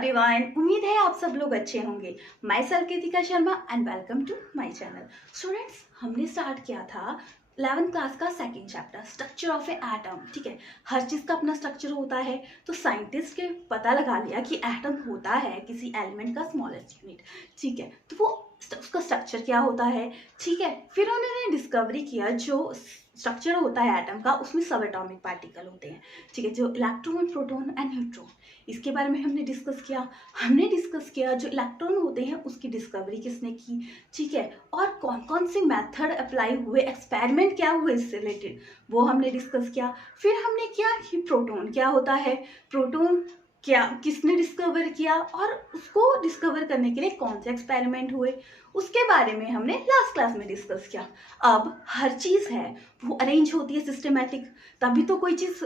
Everyone, उम्मीद है आप सब लोग अच्छे होंगे। Myself Kritika Sharma and welcome to my channel. Students, हमने स्टार्ट किया था 11th क्लास का second chapter structure of a atom. ठीक है, हर चीज़ का अपना स्ट्रक्चर होता है। तो साइंटिस्ट के पता लगा लिया कि एटम होता है किसी एलिमेंट का स्मॉलेस्ट यूनिट। ठीक है, तो वो उसका स्ट्रक्चर क्या होता है। ठीक है, फिर उन्होंने डिस्कवरी किया जो स्ट्रक्चर होता है एटम का, उसमें सब एटॉमिक पार्टिकल होते हैं। ठीक है, जो इलेक्ट्रॉन, प्रोटॉन एंड न्यूट्रॉन, इसके बारे में हमने डिस्कस किया। जो इलेक्ट्रॉन होते हैं उसकी डिस्कवरी किसने की। ठीक है, और कौन कौन से मेथड अप्लाई हुए, एक्सपेरिमेंट क्या हुए इससे रिलेटेड, वो हमने डिस्कस किया। फिर हमने किया कि प्रोटॉन क्या होता है, प्रोटॉन क्या किसने डिस्कवर किया, और उसको डिस्कवर करने के लिए कौन से एक्सपेरिमेंट हुए, उसके बारे में हमने लास्ट क्लास में डिस्कस किया। अब हर चीज़ है वो अरेंज होती है सिस्टमेटिक, तभी तो कोई चीज़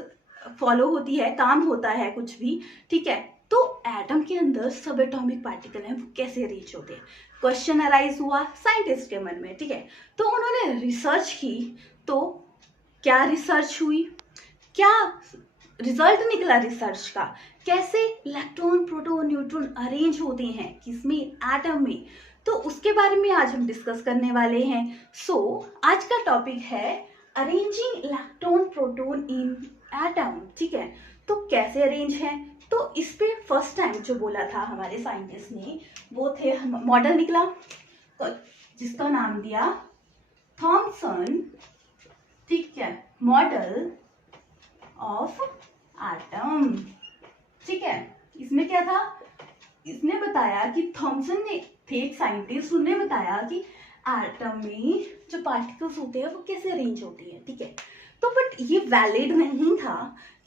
फॉलो होती है, काम होता है कुछ भी। ठीक है, तो एटम के अंदर सब एटॉमिक पार्टिकल हैं, वो कैसे अरेंज होते हैं, क्वेश्चन अराइज हुआ साइंटिस्ट के मन में। ठीक है, तो उन्होंने रिसर्च की। तो क्या रिसर्च हुई, क्या रिजल्ट निकला रिसर्च का, कैसे इलेक्ट्रॉन, प्रोटॉन, न्यूट्रॉन अरेंज होते हैं किसमें, एटम में, तो उसके बारे में आज हम डिस्कस करने वाले हैं। आज का टॉपिक है अरेंजिंग इलेक्ट्रॉन प्रोटॉन इन एटम। ठीक है, तो कैसे अरेंज है, तो इस पे फर्स्ट टाइम जो बोला था हमारे साइंटिस्ट ने, वो थे मॉडल निकला तो जिसका नाम दिया थॉमसन। ठीक है, मॉडल ऑफ एटम। ठीक है, इसमें क्या था, इसने बताया कि थॉमसन ने थे एक साइंटिस्ट, उन्होंने बताया कि एटम में जो पार्टिकल्स होते हैं वो कैसे अरेंज होती है। ठीक है, तो बट ये वैलिड नहीं था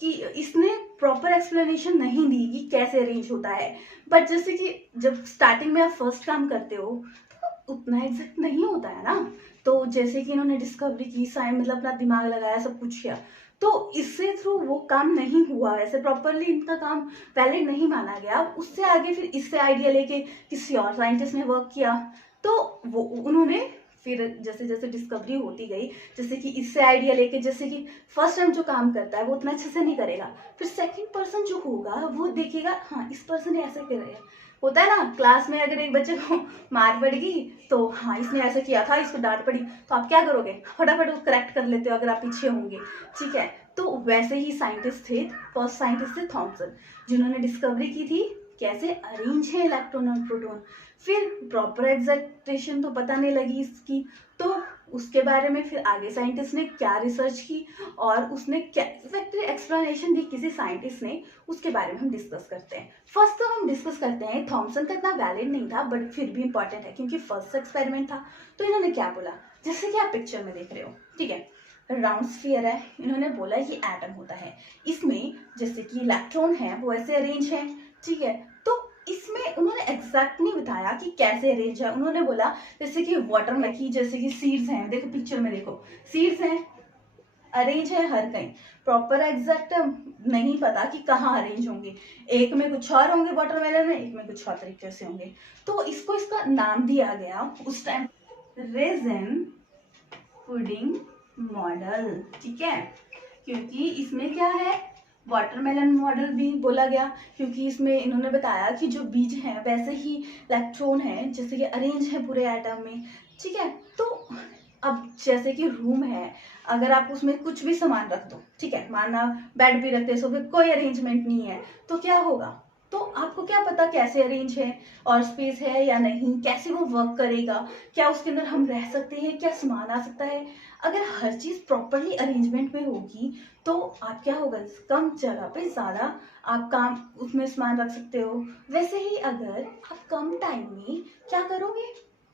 कि इसने प्रॉपर एक्सप्लेनेशन नहीं दी कि कैसे अरेंज होता है। बट जैसे कि जब स्टार्टिंग में आप फर्स्ट काम करते हो तो उतना एग्जैक्ट नहीं होता है ना। तो जैसे कि इन्होंने डिस्कवरी की, मतलब अपना दिमाग लगाया, सब कुछ किया, तो इससे थ्रू वो काम नहीं हुआ, ऐसे प्रॉपरली इनका काम वैलिड नहीं माना गया। उससे आगे फिर इससे आइडिया लेके किसी और साइंटिस्ट ने वर्क किया, तो वो उन्होंने फिर जैसे जैसे डिस्कवरी होती गई, जैसे कि इससे आइडिया लेके, जैसे कि फर्स्ट टाइम जो काम करता है वो उतना अच्छे से नहीं करेगा, फिर सेकंड पर्सन जो होगा वो देखेगा, हाँ इस पर्सन ने ऐसे करेगा। होता है ना, क्लास में अगर एक बच्चे को मार पड़ गई तो हाँ इसने ऐसे किया था, इसको डांट पड़ी, तो आप क्या करोगे, फटाफट वो करेक्ट कर लेते हो अगर आप पीछे होंगे। ठीक है, तो वैसे ही साइंटिस्ट थे, फर्स्ट साइंटिस्ट थे थॉमसन, जिन्होंने डिस्कवरी की थी कैसे अरेंज है इलेक्ट्रॉन और प्रोटॉन। फिर प्रॉपर एग्जैक्टेशन तो पता नहीं लगी इसकी, तो उसके बारे में फिर आगे साइंटिस्ट ने क्या रिसर्च की और उसने क्या एक्सप्लेनेशन दी किसी साइंटिस्ट ने, उसके बारे में हम डिस्कस करते हैं। फर्स्ट तो हम डिस्कस करते हैं, थॉमसन का इतना वैलिड नहीं था बट फिर भी इंपॉर्टेंट है क्योंकि फर्स्ट एक्सपेरिमेंट था। तो इन्होंने क्या बोला, जैसे कि आप पिक्चर में देख रहे हो, ठीक है, राउंड स्फीयर है, इन्होंने बोला कि एटम होता है, इसमें जैसे कि इलेक्ट्रॉन है वो ऐसे अरेंज है। ठीक है, तो इसमें उन्होंने एग्जैक्ट नहीं बताया कि कैसे अरेंज है। उन्होंने बोला जैसे कि वाटर में की, जैसे कि सीड्स हैं, देखो पिक्चर में देखो, सीड्स हैं, अरेंज है हर कहीं, प्रॉपर एग्जैक्ट नहीं पता कि कहाँ अरेंज होंगे, एक में कुछ और होंगे वाटरमेलन में, एक में कुछ और तरीके से होंगे। तो इसको इसका नाम दिया गया उस टाइम रेजिन पुडिंग मॉडल। ठीक है, क्योंकि इसमें क्या है, वाटरमेलन मॉडल भी बोला गया क्योंकि इसमें इन्होंने बताया कि जो बीज हैं वैसे ही इलेक्ट्रॉन है जैसे कि अरेंज है पूरे एटम में। ठीक है, तो अब जैसे कि रूम है, अगर आप उसमें कुछ भी सामान रख दो, ठीक है, माना बेड भी रखते सोफे, कोई अरेंजमेंट नहीं है, तो क्या होगा, तो आपको क्या पता कैसे अरेंज है और स्पेस है या नहीं, कैसे वो वर्क करेगा, क्या उसके अंदर हम रह सकते हैं, क्या सामान आ सकता है। अगर हर चीज़ प्रॉपरली अरेंजमेंट में होगी तो आप क्या होगा, कम जगह पे ज़्यादा आप काम उसमें सामान रख सकते हो। वैसे ही अगर आप कम टाइम में क्या करोगे,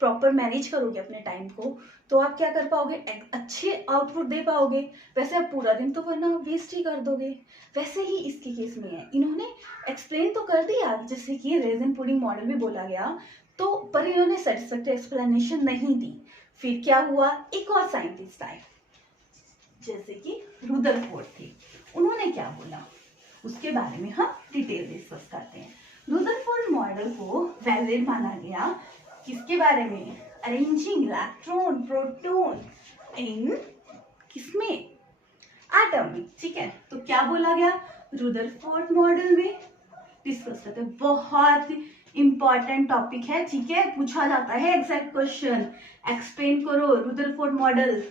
प्रॉपर मैनेज करोगे अपने टाइम को, तो आप क्या कर पाओगे, अच्छे आउटपुट दे पाओगे। वैसे आप पूरा दिन तो वरना वेस्ट ही कर दोगे। वैसे ही इसके केस में है, इन्होंने एक्सप्लेन तो कर दिया जैसे कि रेजिन पुडिंग मॉडल भी बोला गया, तो पर इन्होंने सेटिस्फैक्टरी एक्सप्लेनेशन नहीं दी। फिर क्या हुआ, एक और साइंटिस्ट आए जैसे कि रुदरफोर्ड थे, उन्होंने क्या बोला उसके बारे में हम डिटेल डिस्कस करते हैं। रुदरफोर्ड मॉडल को वैलिड माना गया किसके बारे में, अरेंजिंग इलेक्ट्रॉन प्रोटॉन इन किसमें, एटम में। ठीक है, तो क्या बोला गया रुदरफोर्ड मॉडल में, डिस्कस करते हैं। बहुत इंपॉर्टेंट टॉपिक है, ठीक है, पूछा जाता है एग्जैक्ट क्वेश्चन। एक्सप्लेन करो रुदरफोर्ड मॉडल।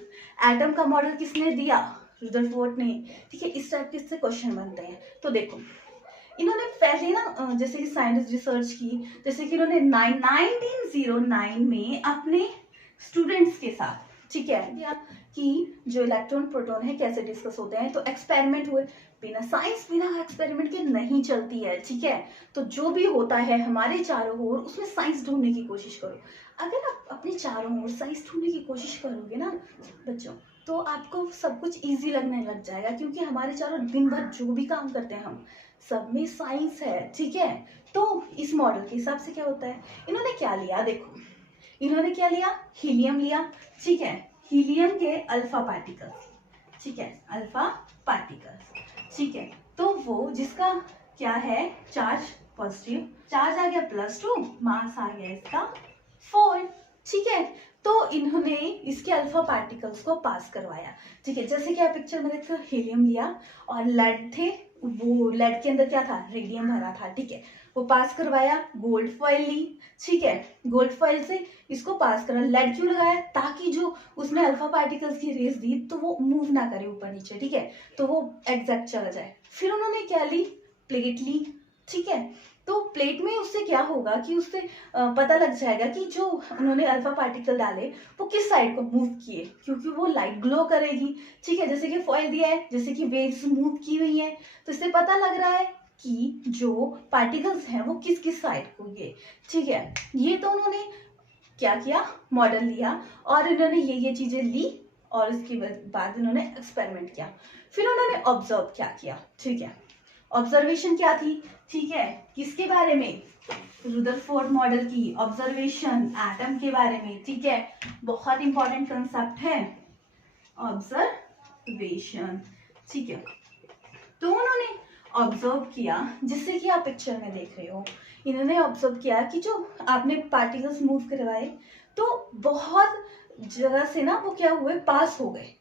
एटम का मॉडल किसने दिया? रुदरफोर्ड ने, ठीक है। इस टाइप के इससे क्वेश्चन बनते हैं। तो देखो इन्होंने पहले ना जैसे कि साइंटिस्ट रिसर्च की, जैसे कि इन्होंने 1909 में अपने स्टूडेंट्स के साथ, ठीक है, कि जो इलेक्ट्रॉन प्रोटॉन है कैसे डिस्कस होते हैं। तो एक्सपेरिमेंट हुए। बिना साइंस बिना एक्सपेरिमेंट के नहीं चलती है, ठीक है। तो जो भी होता है हमारे चारों ओर उसमें साइंस ढूंढने की कोशिश करो। अगर आप अपने चारों ओर साइंस ढूंढने की कोशिश करोगे ना बच्चों, तो आपको सब कुछ इजी लगने लग जाएगा, क्योंकि हमारे चारों दिन भर जो भी काम करते हैं हम सब में साइंस है, ठीक है। तो इस मॉडल के हिसाब से क्या होता है, इन्होंने क्या लिया, देखो इन्होंने क्या लिया, हीलियम लिया, ठीक है। हीलियम के अल्फा पार्टिकल्स, ठीक है, अल्फा पार्टिकल्स, ठीक है। तो वो जिसका क्या है चार्ज पॉजिटिव, चार्ज आ गया +2, मास आ गया इसका 4, ठीक है। तो इन्होंने इसके अल्फा पार्टिकल्स को पास करवाया, ठीक है। जैसे कि आप पिक्चर में देखो, हीलियम लिया और लेड थे, वो लेड के अंदर क्या था, रेडियम भरा था, ठीक है। वो पास करवाया, गोल्ड फॉइल ली, ठीक है। गोल्ड फॉइल से इसको पास करा। लेड क्यों लगाया, ताकि जो उसने अल्फा पार्टिकल्स की रेस दी तो वो मूव ना करे ऊपर नीचे, ठीक है, तो वो एग्जैक्ट चला जाए। फिर उन्होंने क्या ली, प्लेट ली, ठीक है। तो प्लेट में उससे क्या होगा कि उससे पता लग जाएगा कि जो उन्होंने अल्फा पार्टिकल डाले वो किस साइड को मूव किए, क्योंकि वो लाइट ग्लो करेगी, ठीक है। जैसे कि फॉइल दिया है, जैसे कि वेव्स मूव की हुई है, तो इससे पता लग रहा है कि जो पार्टिकल्स हैं वो किस किस साइड को गए, ठीक है। ये तो उन्होंने क्या किया, मॉडल लिया और इन्होंने ये चीजें ली और इसके बाद इन्होंने एक्सपेरिमेंट किया। फिर उन्होंने ऑब्जर्व क्या किया, ठीक है। ऑब्जर्वेशन क्या थी, ठीक है, किसके बारे में, रुदरफोर्ड मॉडल की ऑब्जर्वेशन एटम के बारे में, ठीक है। बहुत इंपॉर्टेंट कंसेप्ट है ऑब्जर्वेशन, ठीक है। तो उन्होंने ऑब्जर्व किया, जिससे कि आप पिक्चर में देख रहे हो, इन्होंने ऑब्जर्व किया कि जो आपने पार्टिकल्स मूव करवाए तो बहुत जगह से ना वो क्या हुए, पास हो गए,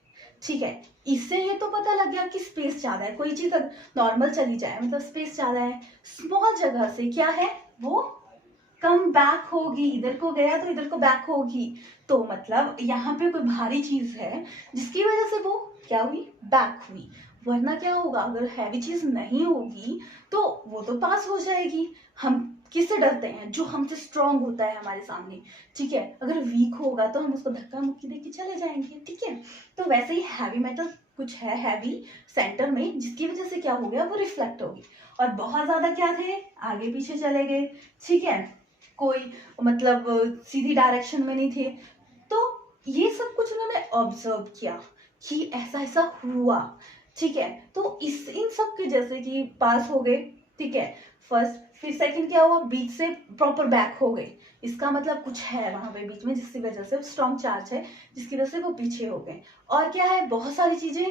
ठीक है। इससे ये तो पता लग गया कि स्पेस ज्यादा है, कोई चीज नॉर्मल चली जाए मतलब स्पेस ज्यादा है, स्मॉल जगह से क्या है वो कम बैक होगी, इधर को गया तो इधर को बैक होगी। तो मतलब यहाँ पे कोई भारी चीज है जिसकी वजह से वो क्या हुई, बैक हुई। वरना क्या होगा, अगर हैवी चीज नहीं होगी तो वो तो पास हो जाएगी। हम किससे डरते हैं, जो हमसे स्ट्रांग होता है हमारे सामने, ठीक है। अगर वीक होगा तो हम उसको धक्का मुक्की देके चले जाएंगे, ठीक है। तो वैसे ही हैवी मेटल कुछ है हैवी सेंटर में, जिसकी वजह से क्या हो गया, वो रिफ्लेक्ट होगी। और बहुत ज्यादा क्या थे, आगे पीछे चले गए, ठीक है, कोई मतलब सीधी डायरेक्शन में नहीं थे। तो ये सब कुछ उन्होंने ऑब्जर्व किया कि ऐसा ऐसा हुआ, ठीक है। तो इस इन सब के जैसे कि पास हो गए, ठीक है, फर्स्ट। फिर सेकंड क्या हुआ, बीच से प्रॉपर बैक हो गए, इसका मतलब कुछ है वहां पे बीच में जिसकी वजह से स्ट्रॉन्ग चार्ज है, जिसकी वजह से वो पीछे हो गए। और क्या है, बहुत सारी चीजें,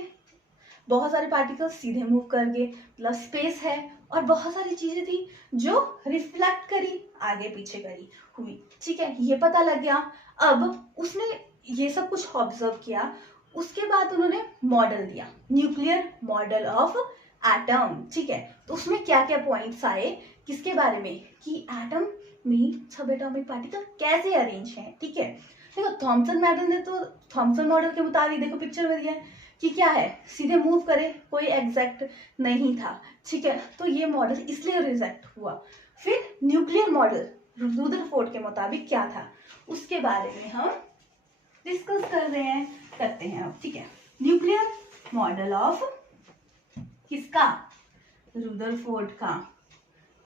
बहुत सारे पार्टिकल्स सीधे मूव कर गए, प्लस स्पेस है, और बहुत सारी चीजें थी जो रिफ्लेक्ट करी, आगे पीछे करी हुई, ठीक है। ये पता लग गया। अब उसने ये सब कुछ ऑब्जर्व किया, उसके बाद उन्होंने मॉडल दिया, न्यूक्लियर मॉडल ऑफ एटम, ठीक है। तो उसमें क्या क्या पॉइंट्स आए, किसके बारे में, कि एटम में सब एटॉमिक पार्टिकल कैसे अरेंज हैं, ठीक है। देखो थॉमसन मॉडल ने तो, थॉमसन मॉडल के मुताबिक देखो पिक्चर में दिया है कि क्या है, सीधे मूव करे, कोई एग्जैक्ट नहीं था, ठीक है। तो ये मॉडल इसलिए रिजेक्ट हुआ। फिर न्यूक्लियर मॉडल रुदरफोर्ड के मुताबिक क्या था, उसके बारे में हम डिस्कस करते हैं अब, ठीक है। न्यूक्लियर मॉडल ऑफ किसका, रुदरफोर्ड का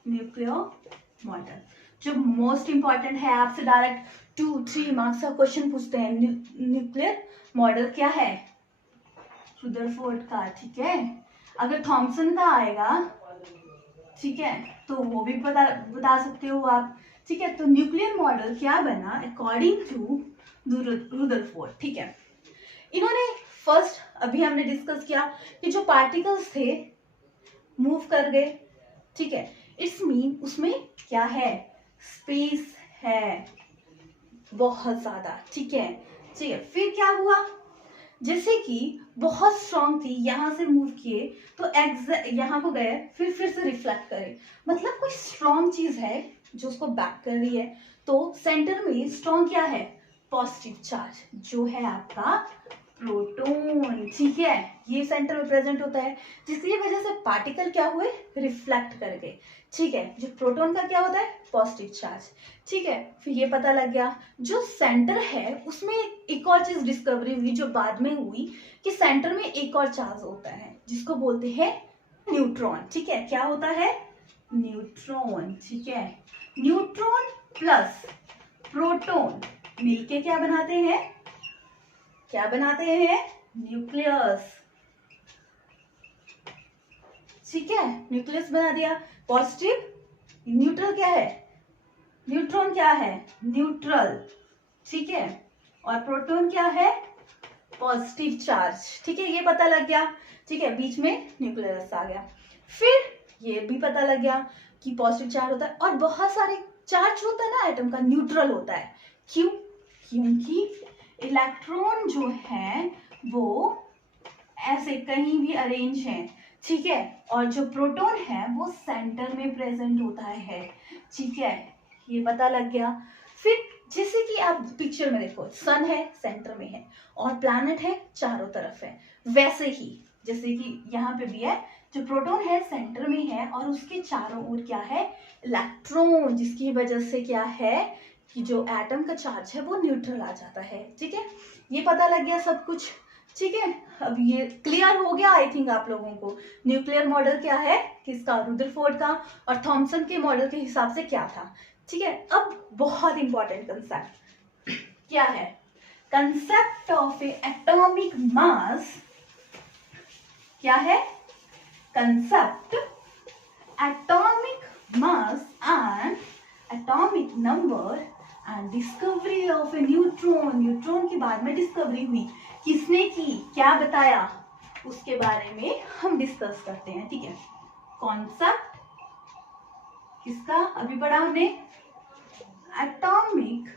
न्यूक्लियर मॉडल, जो मोस्ट इंपॉर्टेंट है, आपसे डायरेक्ट 2-3 मार्क्स का क्वेश्चन पूछते हैं। न्यूक्लियर मॉडल क्या है, रुदरफोर्ड का, ठीक है। अगर थॉमसन का आएगा, ठीक है, तो वो भी बता सकते हो आप, ठीक है। तो न्यूक्लियर मॉडल क्या बना अकॉर्डिंग टू रुदरफोर्ड, ठीक है। इन्होंने फर्स्ट अभी हमने डिस्कस किया कि जो पार्टिकल्स थे मूव कर गए, ठीक है, इट्स मीन उसमें क्या है, स्पेस है बहुत ज्यादा, ठीक है, ठीक है। फिर क्या हुआ, जैसे कि बहुत स्ट्रांग थी, यहाँ से मूव किए तो यहाँ को गए, फिर से रिफ्लेक्ट करे, मतलब कोई स्ट्रांग चीज है जो उसको बैक कर रही है। तो सेंटर में स्ट्रांग क्या है? पॉजिटिव चार्ज, जो है आपका प्रोटॉन, ठीक है, ये सेंटर में प्रेजेंट होता है, जिसकी वजह से पार्टिकल क्या हुए? रिफ्लेक्ट कर गए, ठीक है। जो प्रोटॉन का क्या होता है? पॉजिटिव चार्ज, ठीक है। फिर ये पता लग गया जो सेंटर है उसमें एक और चीज डिस्कवरी हुई जो बाद में हुई, कि सेंटर में एक और चार्ज होता है जिसको बोलते हैं न्यूट्रॉन, ठीक है। क्या होता है? न्यूट्रॉन, ठीक है। न्यूट्रॉन प्लस प्रोटॉन मिलके क्या बनाते हैं? क्या बनाते हैं? न्यूक्लियस, ठीक है। न्यूक्लियस बना दिया। पॉजिटिव, न्यूट्रल क्या है? न्यूट्रॉन क्या है? न्यूट्रल, ठीक है। और प्रोटॉन क्या है? पॉजिटिव चार्ज, ठीक है। ये पता लग गया, ठीक है, बीच में न्यूक्लियस आ गया। फिर ये भी पता लग गया कि पॉजिटिव चार्ज होता है, और बहुत सारे चार्ज होता है ना एटम का, न्यूट्रल होता है। क्यों? क्योंकि इलेक्ट्रॉन जो है वो ऐसे कहीं भी अरेंज है, ठीक है, और जो प्रोटॉन है वो सेंटर में प्रेजेंट होता है, ठीक है। ये पता लग गया। फिर जैसे कि आप पिक्चर में देखो, सन है सेंटर में है और प्लैनेट है चारों तरफ है, वैसे ही जैसे कि यहाँ पे भी है, जो प्रोटॉन है सेंटर में है और उसके चारों ओर क्या है? इलेक्ट्रॉन, जिसकी वजह से क्या है कि जो एटम का चार्ज है वो न्यूट्रल आ जाता है, ठीक है। ये पता लग गया सब कुछ, ठीक है। अब ये क्लियर हो गया आई थिंक आप लोगों को। न्यूक्लियर मॉडल क्या है किसका? रुदरफोर्ड का, और थॉमसन के मॉडल के हिसाब से क्या था, ठीक है। अब बहुत इंपॉर्टेंट कंसेप्ट क्या है? Concept of A atomic mass. क्या है? Concept atomic mass and atomic number and discovery of A neutron. Neutron के बाद में डिस्कवरी हुई, किसने की, क्या बताया, उसके बारे में हम डिस्कस करते हैं, ठीक है। कॉन्सेप्ट किसका अभी पढ़ा हमने? Atomic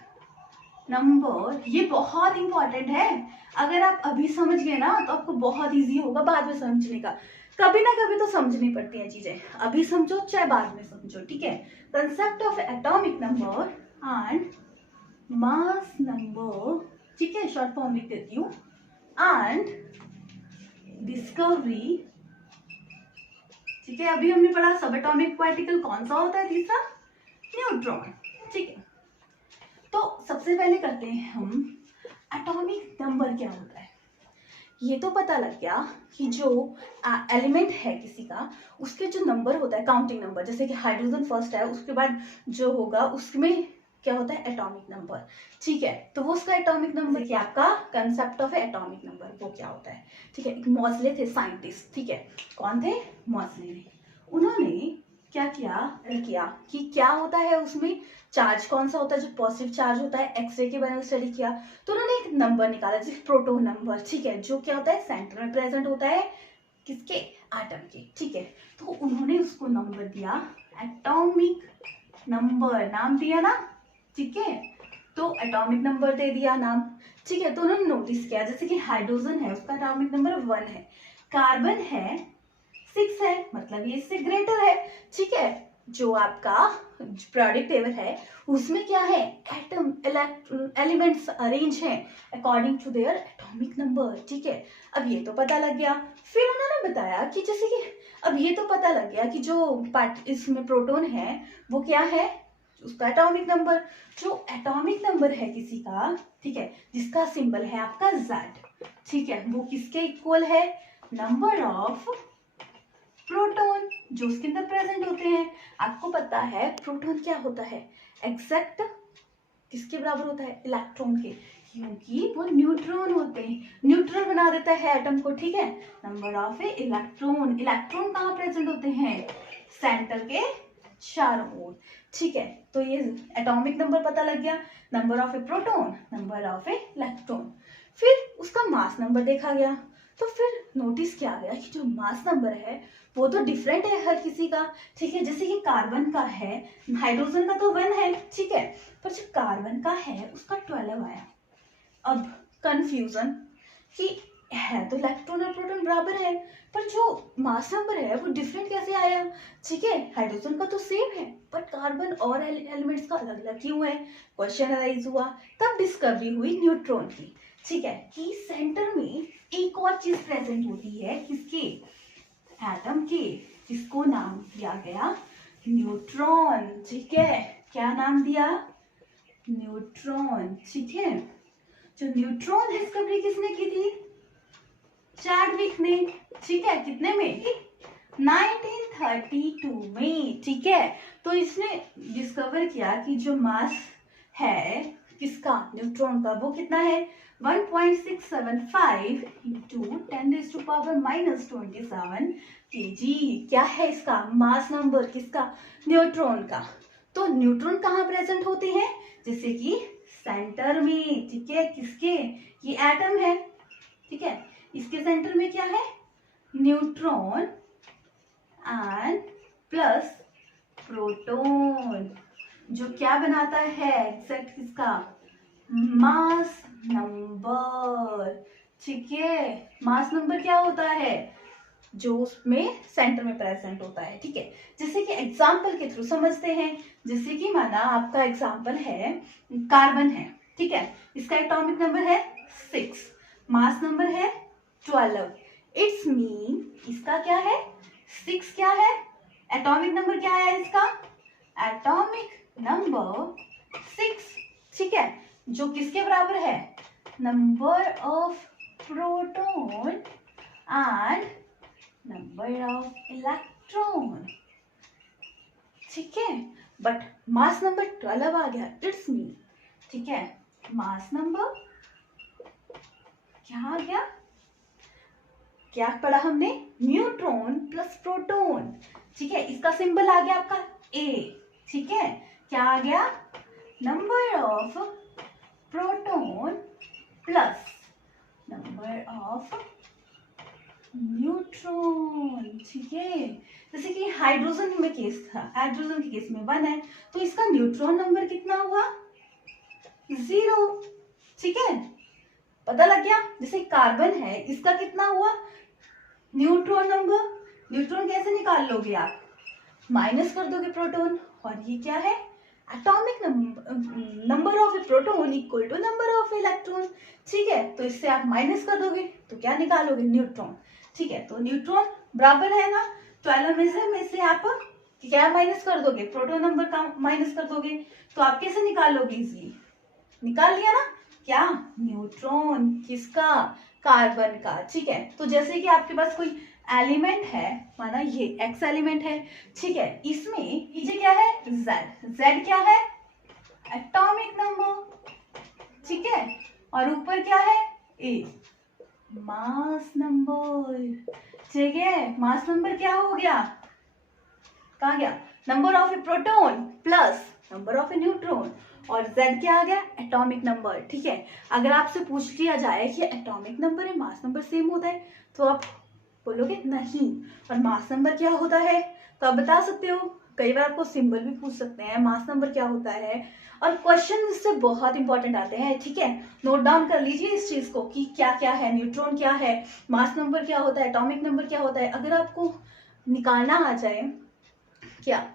number. ये बहुत इंपॉर्टेंट है, अगर आप अभी समझ गए ना तो आपको बहुत इजी होगा बाद में समझने का। कभी ना कभी तो समझनी पड़ती हैं चीजें, अभी समझो चाहे बाद में समझो, ठीक है। Concept of atomic number and mass number, ठीक है, शॉर्ट फॉर्म लिख देती हूँ, एंड डिस्कवरी, ठीक है। अभी हमने पढ़ा सब एटॉमिक पार्टिकल कौन सा होता है? तीसरा न्यूट्रॉन, ठीक है। तो सबसे पहले करते हैं हम एटॉमिक नंबर क्या होता है। ये तो पता लग गया कि जो एलिमेंट है किसी का, उसके जो नंबर होता है काउंटिंग नंबर, जैसे कि हाइड्रोजन फर्स्ट है, उसके बाद जो होगा उसमें क्या होता है? एटॉमिक नंबर, ठीक है। तो वो उसका एटॉमिक नंबर क्या? आपका कंसेप्ट ऑफ एटॉमिक नंबर वो क्या होता है, ठीक है। एक मॉसले थे साइंटिस्ट, ठीक है। कौन थे? मॉसले ने। उन्होंने क्या किया कि क्या होता है उसमें चार्ज कौन सा होता है, जो पॉजिटिव चार्ज होता है, एक्सरे के बारे में स्टडी किया, तो उन्होंने एक नंबर निकाला जैसे प्रोटॉन नंबर, ठीक है, जो क्या होता है? सेंटर में प्रेजेंट होता है, किसके? एटम के, ठीक है। तो उन्होंने उसको नंबर दिया एटॉमिक नंबर, नाम दिया ना, ठीक है। तो एटॉमिक नंबर दे दिया नाम, ठीक है। तो उन्होंने नोटिस किया जैसे कि हाइड्रोजन है उसका एटॉमिक नंबर 1 है, कार्बन है 6 है, मतलब ये इससे ग्रेटर है, ठीक है। जो आपका प्रोडक्ट टेबल है उसमें क्या है? एटम एलिमेंट्स अरेंज हैं according to their atomic number, ठीक है। अब ये तो पता लग गया। फिर उन्होंने बताया कि जैसे कि अब ये तो पता लग गया कि जो पार्ट इसमें प्रोटॉन है वो क्या है? उसका एटॉमिक नंबर। जो एटॉमिक नंबर है किसी का, ठीक है, जिसका सिंबल है आपका Z, ठीक है, वो किसके इक्वल है? नंबर ऑफ प्रोटॉन जो उसके अंदर प्रेजेंट होते हैं। आपको पता है प्रोटॉन क्या होता है? एग्जैक्ट किसके बराबर होता है? इलेक्ट्रॉन के, क्योंकि वो न्यूट्रॉन होते हैं, न्यूट्रल बना देता है एटम को, ठीक है। Number of A electron, electron कहाँ प्रेजेंट होते हैं? सेंटर के चारों ओर, ठीक है। तो ये एटॉमिक नंबर पता लग गया, number of a proton, number of A electron. फिर उसका मास नंबर देखा गया, तो फिर नोटिस किया गया कि जो मास नंबर है वो तो डिफरेंट है हर किसी का, ठीक है। जैसे कि कार्बन का है, हाइड्रोजन का तो 1 है, ठीक है, पर जो कार्बन का है उसका 12 आया। अब कंफ्यूजन कि है तो इलेक्ट्रॉन और प्रोटॉन बराबर है, पर जो मास नंबर है वो डिफरेंट कैसे आया? ठीक है, हाइड्रोजन का तो सेम है पर कार्बन और एलिमेंट्स का अलग अलग क्यों है? क्वेश्चन अराइज हुआ, तब डिस्कवरी हुई न्यूट्रॉन की। ठीक है, कि सेंटर में एक और चीज प्रेजेंट होती है, किसके? एटम के, जिसको नाम दिया गया न्यूट्रॉन। ठीक है, क्या नाम दिया? न्यूट्रॉन। ठीक है, जो न्यूट्रॉन डिस्कवरी किसने की थी? चैडविक ने। ठीक है, कितने में? 1932 में। ठीक है, तो इसने डिस्कवर किया कि जो मास है किसका? न्यूट्रॉन का, वो कितना है? 1.675 इंटू 10⁻⁻27 kg। क्या है इसका मास नंबर? किसका? न्यूट्रॉन का। तो न्यूट्रॉन कहाँ प्रेजेंट होते हैं? जैसे कि सेंटर में। ठीक है, किसके? ये एटम है। ठीक है, इसके सेंटर में क्या है? न्यूट्रॉन एंड प्लस प्रोटॉन, जो क्या बनाता है एग्जैक्ट किसका? Mass number. ठीक है, मास नंबर क्या होता है? जो उसमें सेंटर में प्रेजेंट होता है। ठीक है, जैसे कि एग्जाम्पल के थ्रू समझते हैं। जैसे कि माना आपका एग्जाम्पल है कार्बन है। ठीक है, इसका एटॉमिक नंबर है 6, मास नंबर है 12। इट्स मीन इसका क्या है? 6 क्या है? एटॉमिक नंबर क्या है इसका? Atomic number 6। ठीक है, जो किसके बराबर है? Number of proton and number of electron. ठीक है, बट मास नंबर 12 आ गया, इट्स मीन। ठीक है, मास नंबर क्या आ गया? क्या पढ़ा हमने? Neutron plus proton. ठीक है, इसका सिंबल आ गया आपका ए। ठीक है, क्या आ गया? Number of proton plus number of neutron. ठीक है, जैसे कि हाइड्रोजन में केस था, हाइड्रोजन के केस में 1 है, तो इसका न्यूट्रॉन नंबर कितना हुआ? 0। ठीक है, पता लग गया। जैसे कार्बन है, इसका कितना हुआ न्यूट्रॉन नंबर? न्यूट्रॉन कैसे निकाल लोगे आप? माइनस कर दोगे प्रोटॉन, और ये क्या है? Atomic number of a proton equal to number of electron. ठीक है, तो इससे आप माइनस कर दोगे तो क्या निकालोगे? न्यूट्रॉन। ठीक है, तो न्यूट्रॉन बराबर है ना 12 में से आप क्या माइनस कर दोगे? प्रोटॉन नंबर का माइनस कर दोगे, तो आप कैसे निकाल लोगे? इजीली निकाल लिया ना। क्या? न्यूट्रॉन किसका? कार्बन का। ठीक है, तो जैसे कि आपके पास कोई एलिमेंट है, माना ये एक्स एलिमेंट है। ठीक है, इसमें नीचे क्या है? जेड। जेड क्या है? Atomic number. ठीक है, और ऊपर क्या है? ए, मास नंबर। ठीक है, मास नंबर क्या हो गया? कहा गया? Number of a proton plus number of A neutron, और Z क्या आ गया? Atomic number. ठीक है, अगर आपसे पूछ लिया जाए कि एटॉमिक नंबर है मास नंबर सेम होता है, तो आप बोलोगे नहीं। और मास नंबर क्या होता है, तो आप बता सकते हो। कई बार आपको सिंबल भी पूछ सकते हैं, मास नंबर क्या होता है, और क्वेश्चन इससे बहुत इंपॉर्टेंट आते हैं। ठीक है, नोट डाउन कर लीजिए इस चीज को कि क्या क्या है, न्यूट्रॉन क्या है, मास नंबर क्या होता है, एटॉमिक नंबर क्या होता है। अगर आपको निकालना आ जाए क्या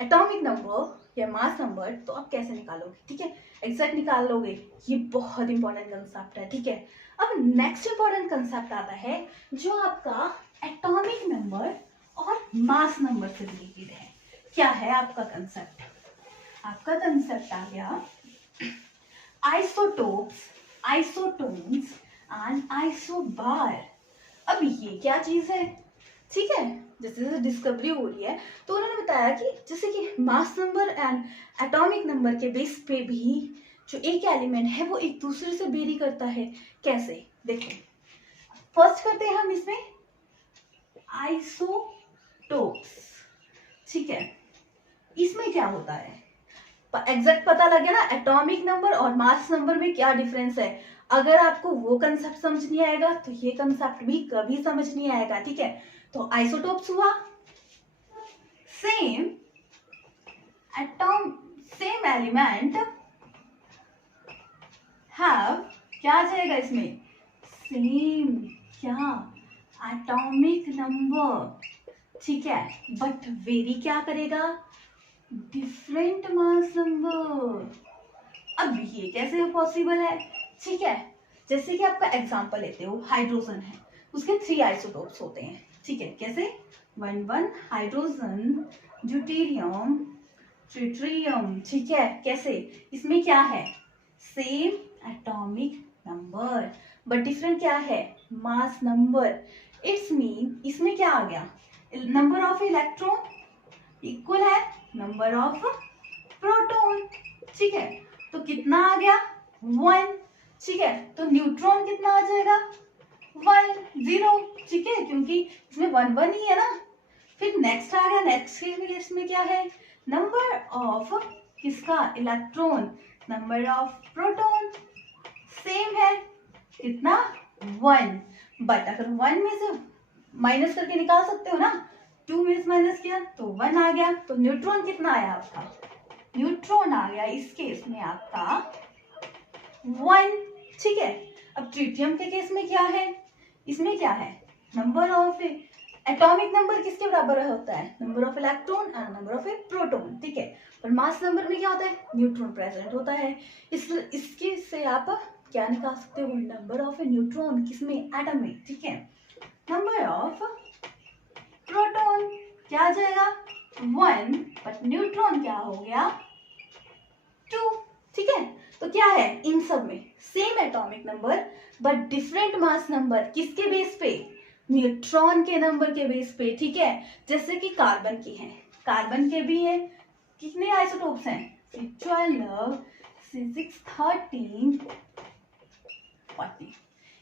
एटॉमिक नंबर या मास नंबर, तो आप कैसे निकालोगे? ठीक है, एग्जैक्ट निकाल लोगे। ये बहुत इंपॉर्टेंट कंसेप्ट है। ठीक है, अब नेक्स्ट इंपॉर्टेंट कंसेप्ट आता है जो आपका एटॉमिक नंबर और मास नंबर से रिलेटेड है। क्या है आपका कंसेप्ट? आपका कंसेप्ट आ गया आइसोटोप्स, आइसोटोन्स एंड आइसोबार। अब ये क्या चीज है? ठीक है, जैसे जैसे डिस्कवरी हो रही है, तो उन्होंने बताया कि जैसे कि mass number and atomic number के बेस पे भी जो एक एलिमेंट है वो एक दूसरे से वेरी करता है। कैसे? देखो, फर्स्ट करते हैं हम इसमें आइसोटोप्स। ठीक है, इसमें क्या होता है एग्जैक्ट पता लग गया ना, एटॉमिक नंबर और मास नंबर में क्या डिफरेंस है। अगर आपको वो कंसेप्ट समझ नहीं आएगा तो ये कंसेप्ट भी कभी समझ नहीं आएगा। ठीक है, तो आइसोटोप्स हुआ same atom, same element have, क्या आ जाएगा इसमें? सेम क्या एटॉमिक नंबर, ठीक है, बट वेरी क्या करेगा, डिफरेंट मास नंबर। अब ये कैसे पॉसिबल है, ठीक है, जैसे कि आपका एग्जांपल लेते हो, हाइड्रोजन है, उसके 3 आइसोटोप्स होते हैं, ठीक है, कैसे 1 हाइड्रोजन, ड्यूटेरियम, ट्रिटियम, ठीक है, कैसे, इसमें क्या है, same atomic number but different क्या है, मास नंबर। इट्स मीन इसमें क्या आ गया, नंबर ऑफ इलेक्ट्रॉन इक्वल है नंबर ऑफ प्रोटॉन, ठीक है, तो कितना आ गया 1, ठीक है, तो न्यूट्रॉन कितना आ जाएगा 1 0, ठीक है, क्योंकि इसमें 1 1 ही है ना। फिर नेक्स्ट आ गया, नेक्स्ट के केस में क्या है, नंबर ऑफ किसका, electron, number of proton same है, कितना 1, बट अगर 1 में से माइनस करके निकाल सकते हो ना, 2 में से माइनस किया तो 1 आ गया, तो न्यूट्रॉन कितना आया आपका, न्यूट्रॉन आ गया इस केस में आपका 1, ठीक है। अब ट्रिटियम के केस में क्या है, इसमें क्या है, नंबर ऑफ एटॉमिक नंबर किसके बराबर होता है, number of electron and number of a proton, ठीक है, पर मास नंबर में क्या होता है, न्यूट्रॉन प्रेजेंट होता है। इसके से आप क्या निकाल सकते हो, नंबर ऑफ ए न्यूट्रॉन किसमें, एटम में, ठीक है, नंबर ऑफ प्रोटॉन क्या आ जाएगा 1, बट न्यूट्रॉन क्या हो गया 2, ठीक है। तो क्या है, इन सब में same atomic number but different mass number, किसके बेस पे, न्यूट्रॉन के नंबर के बेस पे, ठीक है। जैसे कि कार्बन की है, कार्बन के भी है, कितने आइसोटोप्स हैं, 12 6 13 40,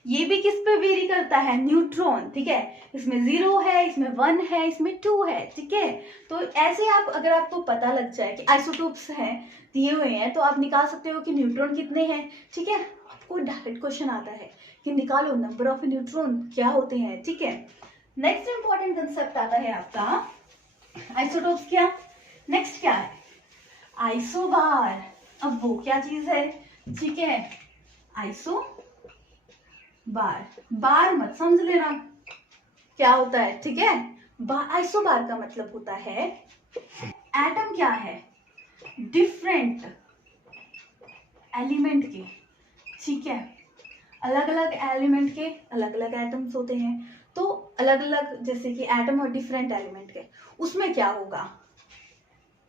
ये भी किस पे वेरी करता है, न्यूट्रॉन, ठीक है, इसमें 0 है, इसमें 1 है, इसमें 2 है, ठीक है। तो ऐसे आप, अगर आपको पता लग जाए कि आइसोटोप्स हैं दिए हुए हैं, तो आप निकाल सकते हो कि न्यूट्रॉन कितने हैं, ठीक है। आपको डायरेक्ट क्वेश्चन आता है कि निकालो नंबर ऑफ न्यूट्रॉन क्या होते हैं, ठीक है। नेक्स्ट इंपॉर्टेंट कंसेप्ट आता है आपका आइसोटोप्स क्या, नेक्स्ट क्या है, आइसोबार। अब वो क्या चीज है, ठीक है, आइसो बार, बार मत समझ लेना क्या होता है, ठीक है। आइसोबार का मतलब होता है एटम क्या है, डिफरेंट एलिमेंट के, ठीक है, अलग अलग एलिमेंट के अलग अलग एटम्स होते हैं, तो अलग अलग जैसे कि एटम और डिफरेंट एलिमेंट के, उसमें क्या होगा,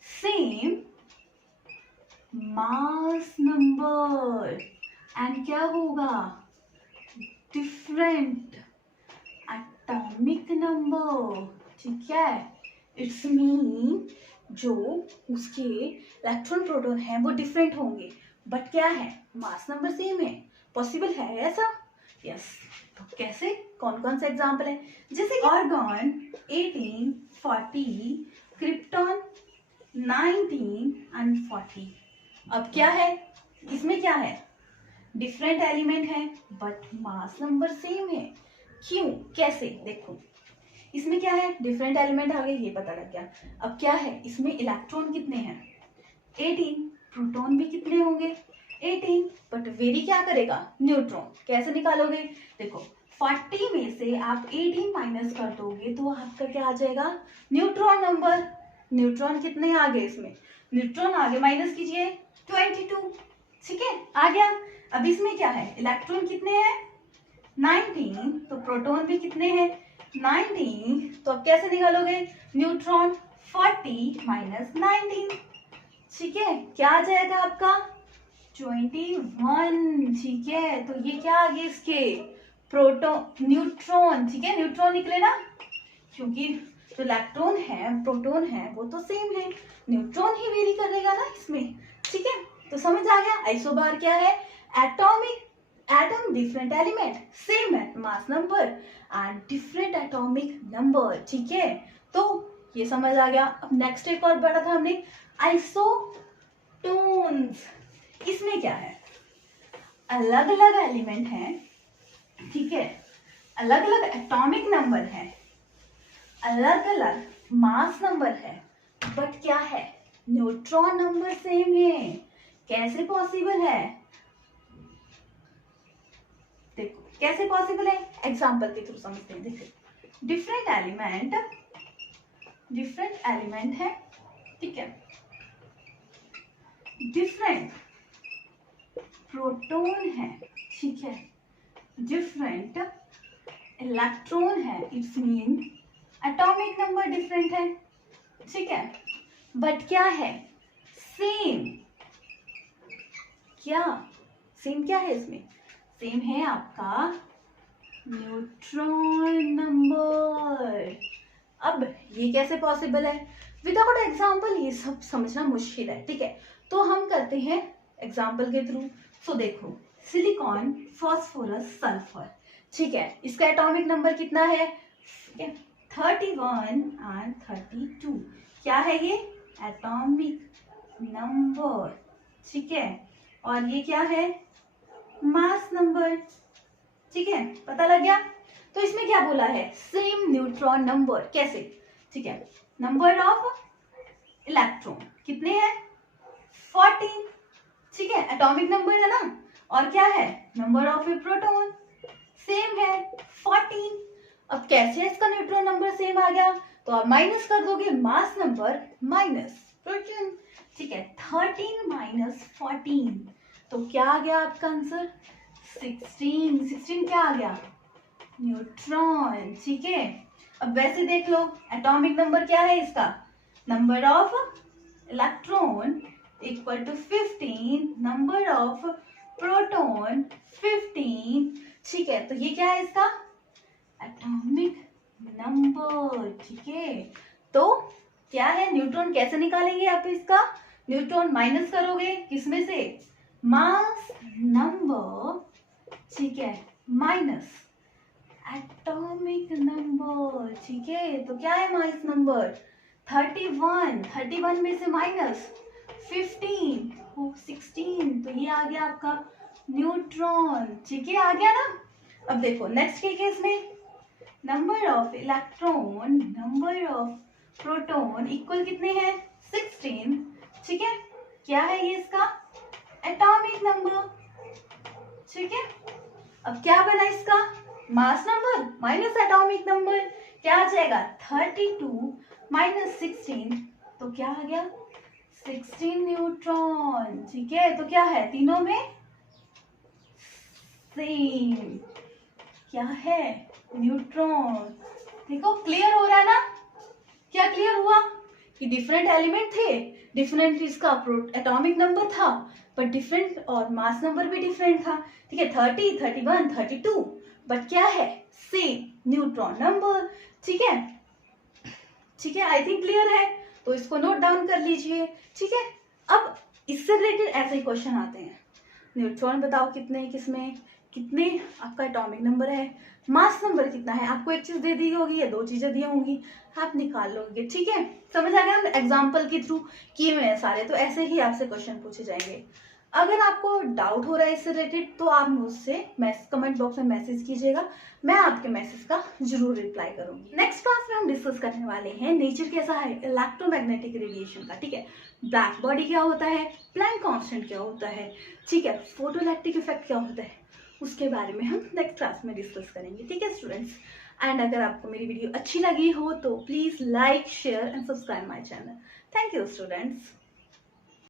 सेम मास नंबर एंड क्या होगा, डिफरेंट एटॉमिक नंबर, ठीक है। इट्स मीन जो उसके इलेक्ट्रॉन प्रोटॉन है वो डिफरेंट होंगे, बट क्या है, मास नंबर सेम है, पॉसिबल है ऐसा, यस। तो कैसे, कौन कौन से एग्जांपल है, जैसे आर्गन 18 40, क्रिप्टॉन 19 एंड 40। अब क्या है, इसमें क्या है, डिफरेंट एलिमेंट है बट मास नंबर सेम है, क्यों, कैसे, देखो इसमें क्या है, डिफरेंट एलिमेंट आ गए, ये पता लग गया। अब क्या है, इसमें इलेक्ट्रॉन कितने हैं 18, प्रोटॉन भी कितने होंगे 18, बट वेरी क्या करेगा, न्यूट्रॉन, कैसे निकालोगे, देखो 40 में से आप 18 माइनस कर दोगे तो आपका क्या आ जाएगा, न्यूट्रॉन नंबर, न्यूट्रॉन कितने आ गए इसमें, न्यूट्रॉन आगे माइनस कीजिए 22, ठीक है, आ गया। अब इसमें क्या है, इलेक्ट्रॉन कितने हैं 19, तो प्रोटॉन भी कितने हैं 19, तो अब कैसे निकालोगे, न्यूट्रॉन 40 माइनस 19, ठीक है, क्या आ जाएगा आपका 21, ठीक है। तो ये क्या आ गया इसके, प्रोटॉन न्यूट्रॉन, ठीक है, न्यूट्रॉन निकले ना, क्योंकि जो इलेक्ट्रॉन है प्रोटॉन है वो तो सेम है, न्यूट्रॉन ही वेरी करेगा ना इसमें, ठीक है। तो समझ आ गया, आइसोबार क्या है, atomic, atom different element, same mass number and different atomic number, ठीक है। तो ये समझ आ गया। अब नेक्स्ट एक और पढ़ा था हमने, आइसोटोन्स। इसमें क्या है, अलग अलग एलिमेंट हैं, ठीक है, अलग अलग एटॉमिक नंबर है, अलग अलग मास नंबर है, बट क्या है, न्यूट्रॉन नंबर सेम है, कैसे पॉसिबल है, देखो कैसे पॉसिबल है, एग्जाम्पल के थ्रू समझते हैं। देखिए डिफरेंट एलिमेंट है, ठीक है, डिफरेंट प्रोटॉन है, ठीक है, डिफरेंट इलेक्ट्रॉन है, it's mean atomic number different है, ठीक है, बट क्या है, सेम। क्या सेम, क्या है इसमें, सेम है आपका न्यूट्रॉन नंबर। अब ये कैसे पॉसिबल है, विदाउट एग्जाम्पल ये सब समझना मुश्किल है, ठीक है, तो हम करते हैं एग्जाम्पल के थ्रू। सो देखो सिलिकॉन, फॉस्फोरस, सल्फर, ठीक है, इसका एटॉमिक नंबर कितना है, 31 एंड 32। क्या है ये, एटॉमिक नंबर, ठीक है, और ये क्या है, मास नंबर, ठीक है, पता लग गया। तो इसमें क्या बोला है, सेम न्यूट्रॉन नंबर, कैसे, ठीक है, नंबर ऑफ इलेक्ट्रॉन कितने हैं, 14, ठीक है, एटॉमिक नंबर है ना, और क्या है, नंबर ऑफ प्रोटॉन सेम है 14। अब कैसे इसका न्यूट्रॉन नंबर सेम आ गया, तो आप माइनस कर दोगे मास नंबर माइनस प्रोटॉन, ठीक है, 13 माइनस 14, तो क्या आ गया आपका आंसर, 16 क्या आ गया, न्यूट्रॉन, ठीक है। अब वैसे देख लो एटॉमिक नंबर क्या है इसका, number of electron equal to 15, number of proton 15, ठीक है, तो ये क्या है इसका एटॉमिक नंबर, ठीक है। तो क्या है, न्यूट्रॉन कैसे निकालेंगे आप इसका, न्यूट्रॉन माइनस करोगे किसमें से, मास नंबर, ठीक है, माइनस एटॉमिक नंबर, ठीक है, तो क्या है मास नंबर 31 में से माइनस 15, 16, तो ये आ गया आपका न्यूट्रॉन, ठीक है, आ गया ना। अब देखो नेक्स्ट के केस में number of electron, number of proton equal कितने हैं, 16, ठीक है, क्या है ये इसका एटॉमिक नंबर, ठीक है। अब क्या बना इसका, mass number minus atomic number, क्या आ जाएगा 32 माइनस 16, तो क्या आ गया 16 न्यूट्रॉन, ठीक है, तो क्या है तीनों में सेम, क्या है न्यूट्रॉन। देखो क्लियर हो रहा है ना, क्या क्लियर हुआ कि डिफरेंट एलिमेंट थे, डिफरेंट इसका एटॉमिक नंबर था, पर डिफरेंट और मास नंबर भी डिफरेंट था, ठीक है, 30, 31, 32, बट क्या है सेम न्यूट्रॉन नंबर, ठीक है, ठीक है, आई थिंक क्लियर है, तो इसको नोट डाउन कर लीजिए, ठीक है। अब इससे रिलेटेड ऐसे ही क्वेश्चन आते हैं, न्यूट्रॉन बताओ कितने, किसमें कितने आपका एटॉमिक नंबर है, मास नंबर कितना है, आपको एक चीज दे दी होगी या दो चीजें दी होंगी, आप निकाल लोगे, ठीक है, समझ आ गया, एग्जाम्पल के थ्रू किए हुए हैं सारे, तो ऐसे ही आपसे क्वेश्चन पूछे जाएंगे। अगर आपको डाउट हो रहा है इससे रिलेटेड तो आप मुझसे कमेंट बॉक्स में मैसेज कीजिएगा, मैं आपके मैसेज का जरूर रिप्लाई करूंगी। नेक्स्ट क्लास में हम डिस्कस करने वाले हैं नेचर कैसा है इलेक्ट्रोमैग्नेटिक रेडिएशन का, ठीक है, ब्लैक बॉडी क्या होता है, प्लैंक कांस्टेंट क्या होता है, ठीक है, फोटोइलेक्ट्रिक इफेक्ट क्या होता है, उसके बारे में हम नेक्स्ट क्लास में डिस्कस करेंगे, ठीक है स्टूडेंट्स। एंड अगर आपको मेरी वीडियो अच्छी लगी हो तो please like, share and subscribe my channel. Thank you students.